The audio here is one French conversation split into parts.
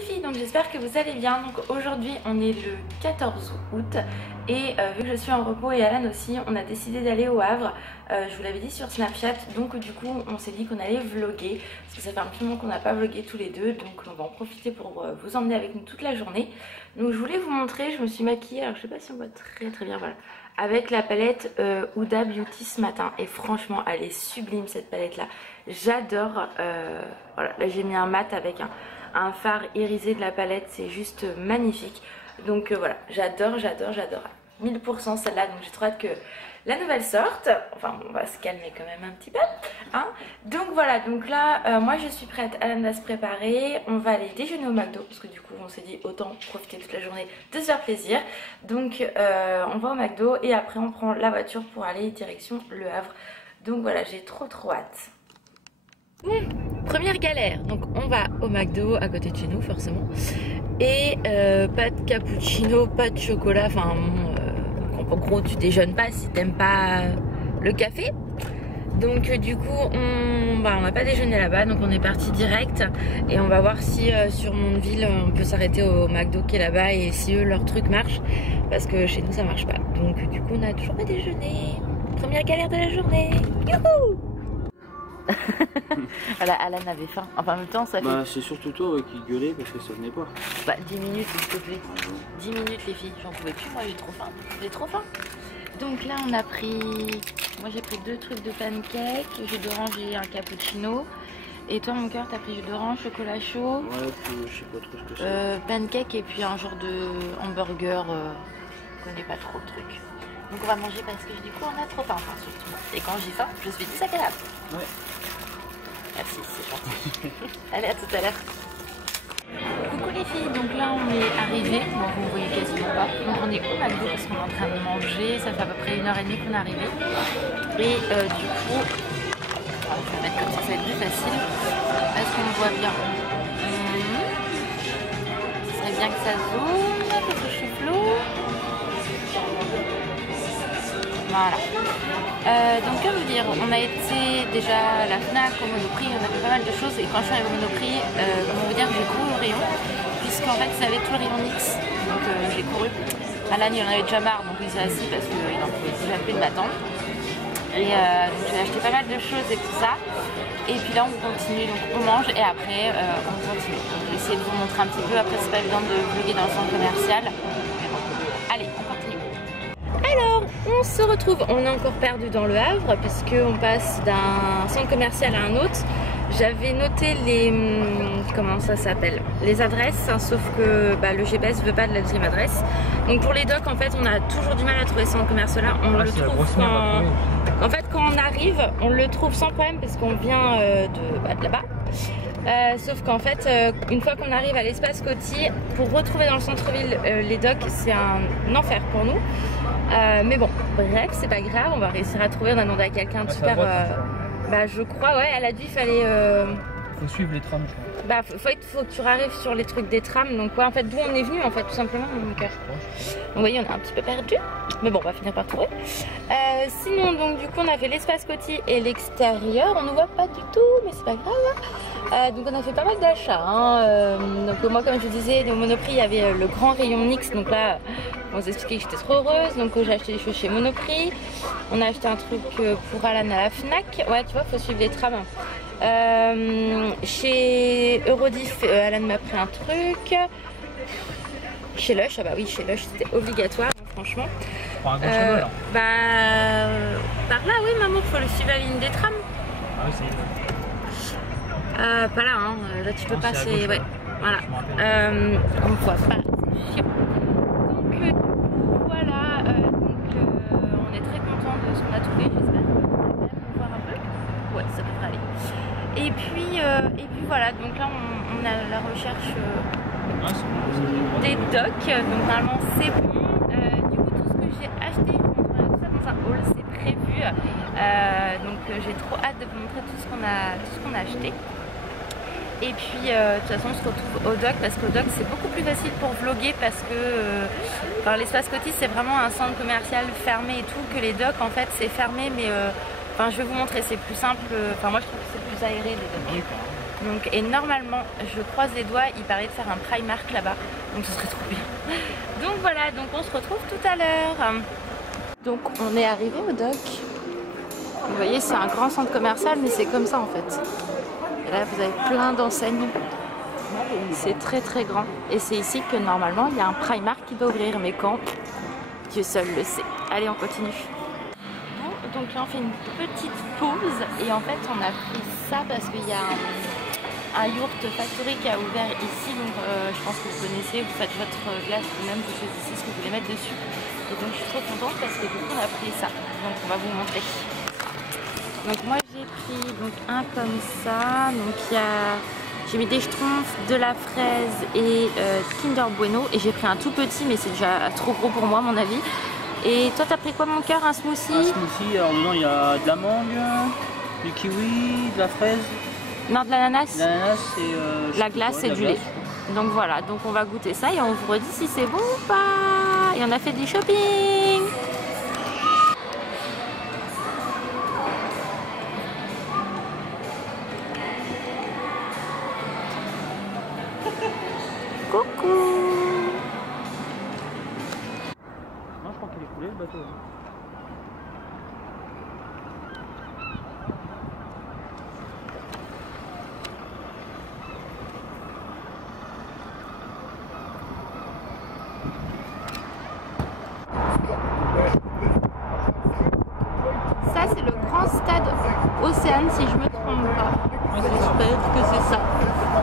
filles, donc j'espère que vous allez bien. Donc aujourd'hui on est le 14 août et vu que je suis en repos et Alan aussi, on a décidé d'aller au Havre. Je vous l'avais dit sur Snapchat, donc du coup on s'est dit qu'on allait vlogger parce que ça fait un petit moment qu'on n'a pas vlogué tous les deux, donc on va en profiter pour vous emmener avec nous toute la journée. Donc je voulais vous montrer, je me suis maquillée, alors je sais pas si on voit très bien, voilà, avec la palette Huda Beauty ce matin, et franchement elle est sublime cette palette là, j'adore. Voilà, là j'ai mis un mat avec un fard irisé de la palette, c'est juste magnifique. Donc voilà, j'adore 1000% celle-là, donc j'ai trop hâte que la nouvelle sorte. Enfin bon, on va se calmer quand même un petit peu, hein. Donc voilà, donc là moi je suis prête, Alan va se préparer, on va aller déjeuner au McDo parce que du coup on s'est dit autant profiter toute la journée de se faire plaisir. Donc on va au McDo et après on prend la voiture pour aller direction Le Havre. Donc voilà, j'ai trop hâte. Première galère, donc on va au McDo à côté de chez nous forcément, et pas de cappuccino, pas de chocolat, enfin en gros tu déjeunes pas si t'aimes pas le café. Donc du coup on n'a pas déjeuné là-bas, donc on est parti direct et on va voir si sur Mondeville on peut s'arrêter au McDo qui est là-bas et si eux leur truc marche, parce que chez nous ça marche pas. Donc du coup on a toujours pas déjeuné, première galère de la journée. Youhou. Voilà, Alan avait faim. Enfin, en même temps, ça fait. Bah, c'est surtout toi qui gueulais parce que ça venait pas. Bah, 10 minutes, s'il te plaît. 10 minutes, les filles. J'en pouvais plus, moi, j'ai trop faim. J'ai trop faim. Donc là, on a pris. Moi, j'ai pris 2 trucs de pancake, jus d'orange et un cappuccino. Et toi, mon cœur, t'as pris jus d'orange, chocolat chaud. Ouais, puis je sais pas trop ce que c'est. Pancake et puis un genre de hamburger. Je connais pas trop le truc. Donc on va manger parce que du coup on a trop faim, enfin surtout. Et quand j'ai faim, je suis désagréable. Ouais. Merci, c'est gentil. Allez, à tout à l'heure. Coucou les filles, donc là on est arrivés, bon vous ne voyez quasiment pas. Donc on est au McDo parce qu'on est en train de manger, ça fait à peu près 1h30 qu'on est arrivé. Et du coup, je vais mettre comme ça va être plus facile. Est-ce qu'on voit bien? Ce serait bien que ça zoome, parce que je suis floue. Voilà. Donc que vous dire, on a été déjà à la Fnac, au Monoprix, on a fait pas mal de choses, et quand je suis arrivée au Monoprix, comment vous dire, j'ai couru au rayon, puisqu'en fait ils avaient tout le rayon Nix, donc j'ai couru. Alan il en avait déjà marre, donc il s'est assis parce qu'il en pouvait déjà plus de m'attendre. Et donc j'ai acheté pas mal de choses et tout ça, et puis là on continue, donc on mange et après on continue. Donc je vais essayer de vous montrer un petit peu, après c'est pas évident de vlogger dans le centre commercial, mais bon, allez on continue. Alors, on se retrouve, on est encore perdu dans le Havre puisqu'on passe d'un centre commercial à un autre. J'avais noté les, comment ça s'appelle, les adresses, hein, sauf que bah, le GPS veut pas de la deuxième adresse. Donc pour les docks, en fait, on a toujours du mal à trouver ce centre commercial là. On le trouve quand... En fait, quand on arrive, on le trouve sans problème parce qu'on vient de là-bas. Sauf qu'en fait, une fois qu'on arrive à l'espace Coty, pour retrouver dans le centre-ville les docks, c'est un enfer pour nous. Mais bon, bref, c'est pas grave, on va réussir à trouver. On a demandé à quelqu'un de super. Bah, je crois, ouais, elle a dit il fallait. Faut suivre les trams, je crois. Bah, faut que tu arrives sur les trucs des trams. Donc, ouais, en fait, d'où on est venu, en fait, tout simplement, mon cœur. Donc, vous voyez, on est un petit peu perdu. Mais bon, on va finir par trouver. Sinon, donc, du coup, on a fait l'espace Coty et l'extérieur. On ne voit pas du tout, mais c'est pas grave. Donc, on a fait pas mal d'achats. Hein. Donc, moi, comme je vous disais, au Monoprix, il y avait le grand rayon Nix. Donc là, on vous expliquait que j'étais trop heureuse. Donc, j'ai acheté des choses chez Monoprix. On a acheté un truc pour Alan à la Fnac. Ouais, tu vois, faut suivre les trams. Chez Eurodif, Alan m'a pris un truc. Chez Lush, ah bah oui, chez Lush c'était obligatoire, franchement. Par un gauche à là. Par là, oui, maman, faut le suivre à la ligne des trams. Ah oui, c'est pas là, hein. Là tu peux non, passer. Ouais, voilà. On ne voit pas, c'est chiant. Donc, du coup, voilà. On est très content de ce qu'on a trouvé. J'espère que vous allez quand même voir un peu. Ouais, ça devrait aller. Et puis voilà, donc là on a la recherche des docks, donc normalement c'est bon. Du coup tout ce que j'ai acheté, je vous montrerai tout ça dans un haul, c'est prévu. Donc j'ai trop hâte de vous montrer tout ce qu'on a acheté. Et puis de toute façon on se retrouve au dock parce qu'au dock c'est beaucoup plus facile pour vlogger parce que l'espace Coty c'est vraiment un centre commercial fermé et tout, que les docks en fait c'est fermé mais enfin je vais vous montrer, c'est plus simple, enfin moi je trouve que c'est plus aéré les docks. Donc, et normalement, je croise les doigts, il paraît de faire un Primark là-bas. Donc ce serait trop bien. Donc voilà, donc on se retrouve tout à l'heure. Donc on est arrivé au dock. Vous voyez, c'est un grand centre commercial, mais c'est comme ça en fait. Et là, vous avez plein d'enseignes. C'est très très grand. Et c'est ici que normalement, il y a un Primark qui doit ouvrir. Mais quand, Dieu seul le sait. Allez, on continue. Bon, donc là, on fait une petite pause. Et en fait, on a pris ça parce qu'il y a un Yurt Factory qui a ouvert ici. Donc je pense que vous connaissez, vous faites votre glace vous-même, vous choisissez ce que vous voulez mettre dessus. Et donc je suis trop contente parce que du coup, on a pris ça. Donc on va vous montrer. Donc moi j'ai pris donc un comme ça, donc j'ai mis des schtroumpfs, de la fraise et Kinder Bueno, et j'ai pris un tout petit mais c'est déjà trop gros pour moi à mon avis. Et toi t'as pris quoi mon cœur? Un smoothie? Un smoothie, alors dedans il y a de la mangue, du kiwi, de la fraise. Non, de l'ananas. L'ananas et la glace et du lait. Donc voilà, donc on va goûter ça et on vous redit si c'est bon ou pas. Et on a fait du shopping. Coucou. Non, je crois qu'il est coulé le bateau. Ça c'est le grand stade Océane si je me trompe pas. J'espère que c'est ça.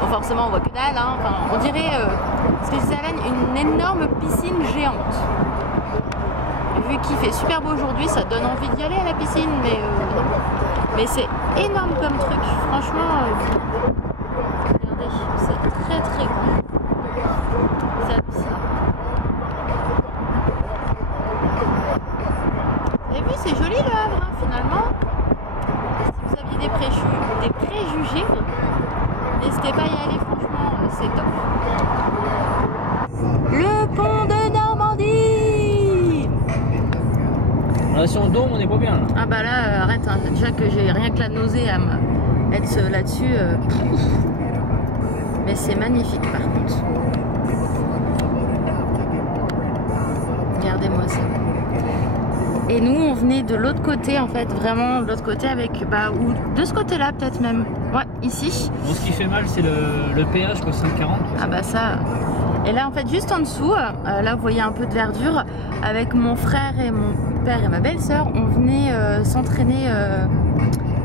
Bon, forcément on voit que dalle, hein. Enfin, on dirait, ce que je disais à Alain, une énorme piscine géante. Vu qu'il fait super beau aujourd'hui, ça donne envie d'y aller à la piscine, mais c'est énorme comme truc. Franchement, regardez, c'est très très grand. C'est hallucinant. Vous avez vu, c'est joli le Havre, hein, finalement. Si vous aviez des préjugés, n'hésitez pas à y aller, franchement, c'est top. Le pont de Normandie. Si on dort, on est pas bien là. Ah bah là, arrête, hein. Déjà que j'ai rien que la nausée à être là-dessus. Mais c'est magnifique par contre. Regardez-moi ça. Et nous, on venait de l'autre côté, en fait, vraiment de l'autre côté avec, ou de ce côté-là peut-être même. Ouais, ici. Bon, ce qui fait mal, c'est le péage, quoi, 5,40. Ah bah ça. Et là, en fait, juste en dessous, là, vous voyez un peu de verdure. Avec mon frère et mon père et ma belle-sœur, on venait s'entraîner,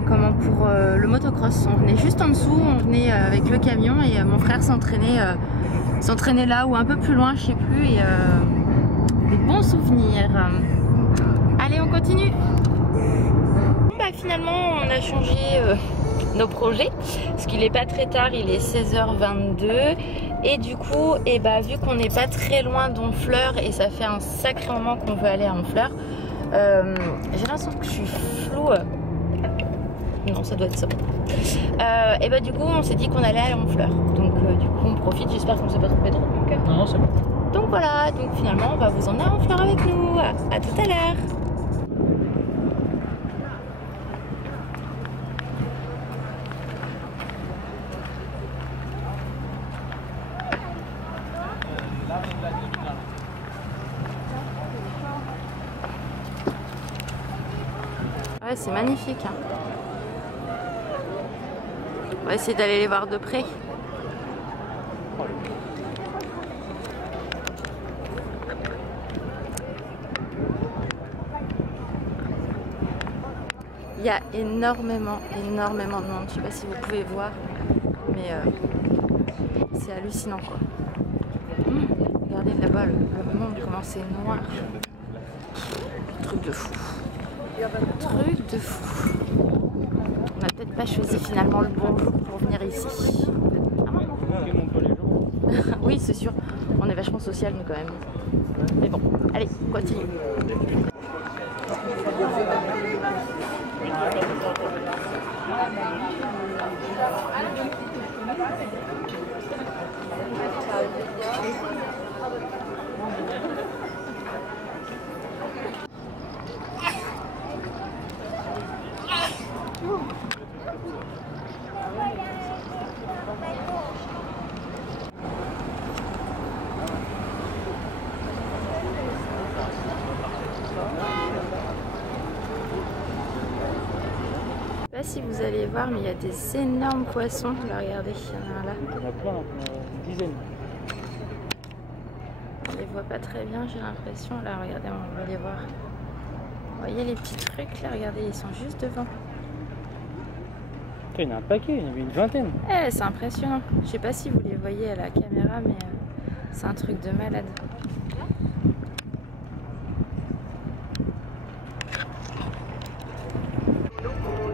pour le motocross. On venait juste en dessous, on venait avec le camion et mon frère s'entraînait là ou un peu plus loin, je sais plus. Et des bons souvenirs. Allez, on continue. Bah, finalement, on a changé nos projets parce qu'il n'est pas très tard, il est 16h22 et du coup, vu qu'on n'est pas très loin d'Honfleur et ça fait un sacré moment qu'on veut aller à Honfleur, j'ai l'impression que je suis floue. Non, ça doit être ça. Du coup, on s'est dit qu'on allait à Honfleur. Donc, du coup, on profite. J'espère qu'on ne s'est pas trompé trop. Non, c'est bon. Donc voilà, donc finalement, on va vous emmener à Honfleur avec nous. À tout à l'heure. Ouais, c'est magnifique. Hein. On va essayer d'aller les voir de près. Il y a énormément de monde. Je sais pas si vous pouvez voir, mais c'est hallucinant quoi. Regardez là-bas le monde, comment c'est noir. Truc de fou. Truc de fou. On n'a peut-être pas choisi finalement le bon jour pour venir ici. Oui, c'est sûr. On est vachement social nous quand même. Mais bon, allez, on continue. pas si vous allez voir, mais il y a des énormes poissons. Là, regardez, il y en a un là. Il y en a plein, une dizaine. On les voit pas très bien, j'ai l'impression. Là, regardez, on va les voir. Vous voyez les petits trucs là, regardez, ils sont juste devant. Il y en a un paquet, il y en avait une vingtaine. Eh, c'est impressionnant. Je sais pas si vous les voyez à la caméra, mais c'est un truc de malade.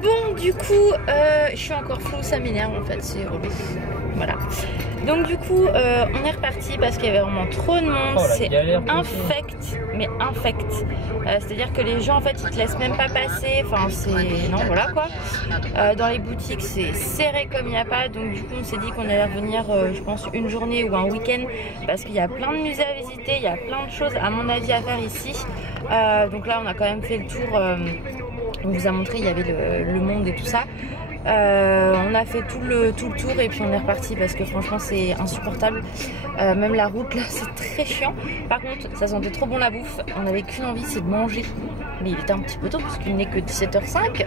Bon, du coup, je suis encore floue, ça m'énerve en fait, c'est relou. Voilà. Donc du coup, on est reparti parce qu'il y avait vraiment trop de monde. Oh, c'est infect, mais infect. C'est-à-dire que les gens en fait ils te laissent même pas passer. Enfin, c'est non, voilà quoi. Dans les boutiques, c'est serré comme il n'y a pas. Donc du coup, on s'est dit qu'on allait revenir, je pense, une journée ou un week-end parce qu'il y a plein de musées à visiter. Il y a plein de choses, à mon avis, à faire ici. Donc là, on a quand même fait le tour. On vous a montré, il y avait le monde et tout ça. On a fait tout le tour et puis on est reparti parce que franchement c'est insupportable. Même la route là c'est très chiant. Par contre ça sentait trop bon la bouffe. On n'avait qu'une envie, c'est de manger. Mais il était un petit peu tôt parce qu'il n'est que 17h05.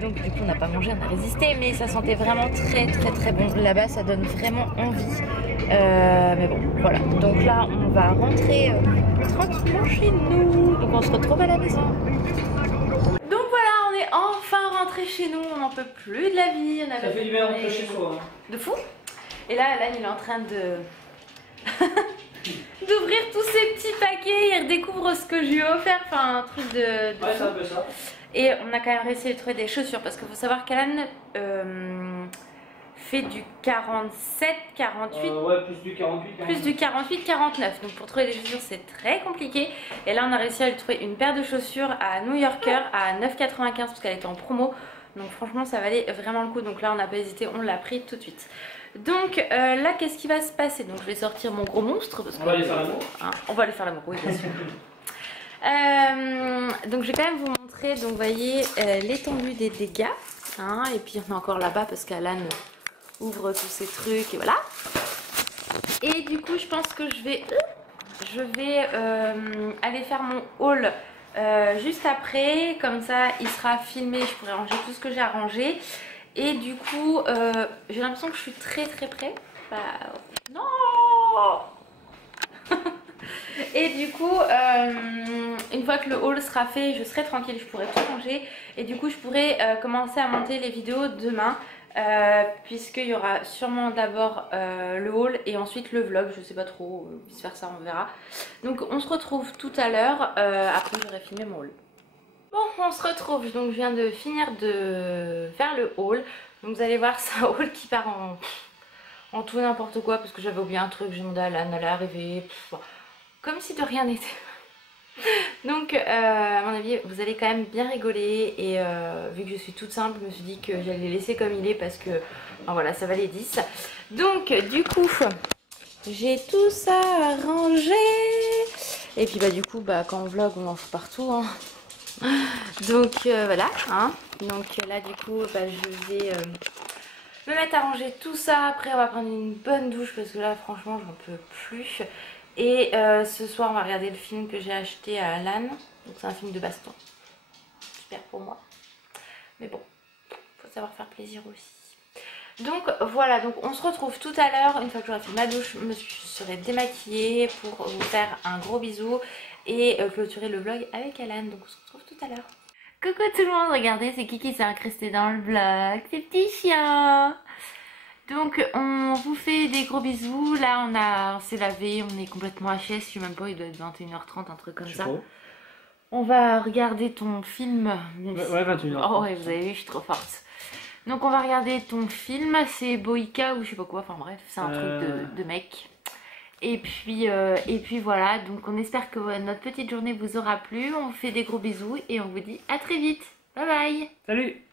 Donc du coup on n'a pas mangé, on a résisté. Mais ça sentait vraiment très bon. Là-bas ça donne vraiment envie. Mais bon voilà. Donc là on va rentrer tranquillement chez nous. Donc on se retrouve à la maison. Donc voilà, on est enfin rentré chez nous, on n'en peut plus de la vie. On Ça fait du bien rentrer chez soi. De fou. Et là, Alan, il est en train de d'ouvrir tous ces petits paquets, il redécouvre ce que je lui ai offert, enfin un truc de ouais, c'est un peu ça. Et on a quand même réussi à trouver des chaussures parce qu'il faut savoir qu'Alan fait du 47, 48. Ouais, plus du 48. Plus du 48, 49. Donc pour trouver des chaussures, c'est très compliqué. Et là, on a réussi à lui trouver une paire de chaussures à New Yorker à 9,95 parce qu'elle était en promo. Donc franchement, ça valait vraiment le coup. Donc là, on n'a pas hésité, on l'a pris tout de suite. Donc là, qu'est-ce qui va se passer? Donc je vais sortir mon gros monstre. Parce on va aller faire l'amour. Hein, on va aller faire l'amour, oui, bien sûr. Donc je vais quand même vous montrer, donc vous voyez l'étendue des dégâts. Hein, et puis on est encore là-bas parce qu'Alan ouvre tous ces trucs et voilà. Et du coup je pense que je vais aller faire mon haul juste après, comme ça il sera filmé, je pourrai ranger tout ce que j'ai à ranger. Et du coup j'ai l'impression que je suis très près. Bah, non. Et du coup une fois que le haul sera fait, je serai tranquille, je pourrai tout ranger. Et du coup je pourrai commencer à monter les vidéos demain. Puisqu'il y aura sûrement d'abord le haul et ensuite le vlog, je sais pas trop, vice versa, on verra. Donc on se retrouve tout à l'heure, après j'aurai filmé mon haul. Bon, on se retrouve, donc je viens de finir de faire le haul. Donc vous allez voir, c'est un haul qui part en tout n'importe quoi parce que j'avais oublié un truc, j'ai demandé à Alan, elle est arrivée, comme si de rien n'était. Donc à mon avis vous allez quand même bien rigoler. Et vu que je suis toute simple, je me suis dit que j'allais les laisser comme il est parce que enfin, voilà, ça valait 10. Donc du coup j'ai tout ça à ranger. Et puis bah du coup quand on vlog on en fout partout hein. Donc voilà hein. Donc là du coup je vais me mettre à ranger tout ça. Après on va prendre une bonne douche parce que là franchement j'en peux plus. Et ce soir on va regarder le film que j'ai acheté à Alan. Donc c'est un film de baston. Super pour moi. Mais bon, faut savoir faire plaisir aussi. Donc voilà, donc on se retrouve tout à l'heure. Une fois que j'aurai fait ma douche, je me serai démaquillée pour vous faire un gros bisou. Et clôturer le vlog avec Alan. Donc on se retrouve tout à l'heure. Coucou tout le monde, regardez c'est qui s'est incrusté dans le vlog. C'est petit chien. Donc on vous fait des gros bisous. Là on s'est lavé, on est complètement HS, je sais même pas, il doit être 21h30, un truc comme ça. On va regarder ton film. Ouais, 21h30. Oh ouais, vous avez vu, je suis trop forte. Donc on va regarder ton film, c'est Boïka ou je sais pas quoi, enfin bref, c'est un truc de mec. Et puis voilà, donc on espère que notre petite journée vous aura plu. On vous fait des gros bisous et on vous dit à très vite. Bye bye. Salut.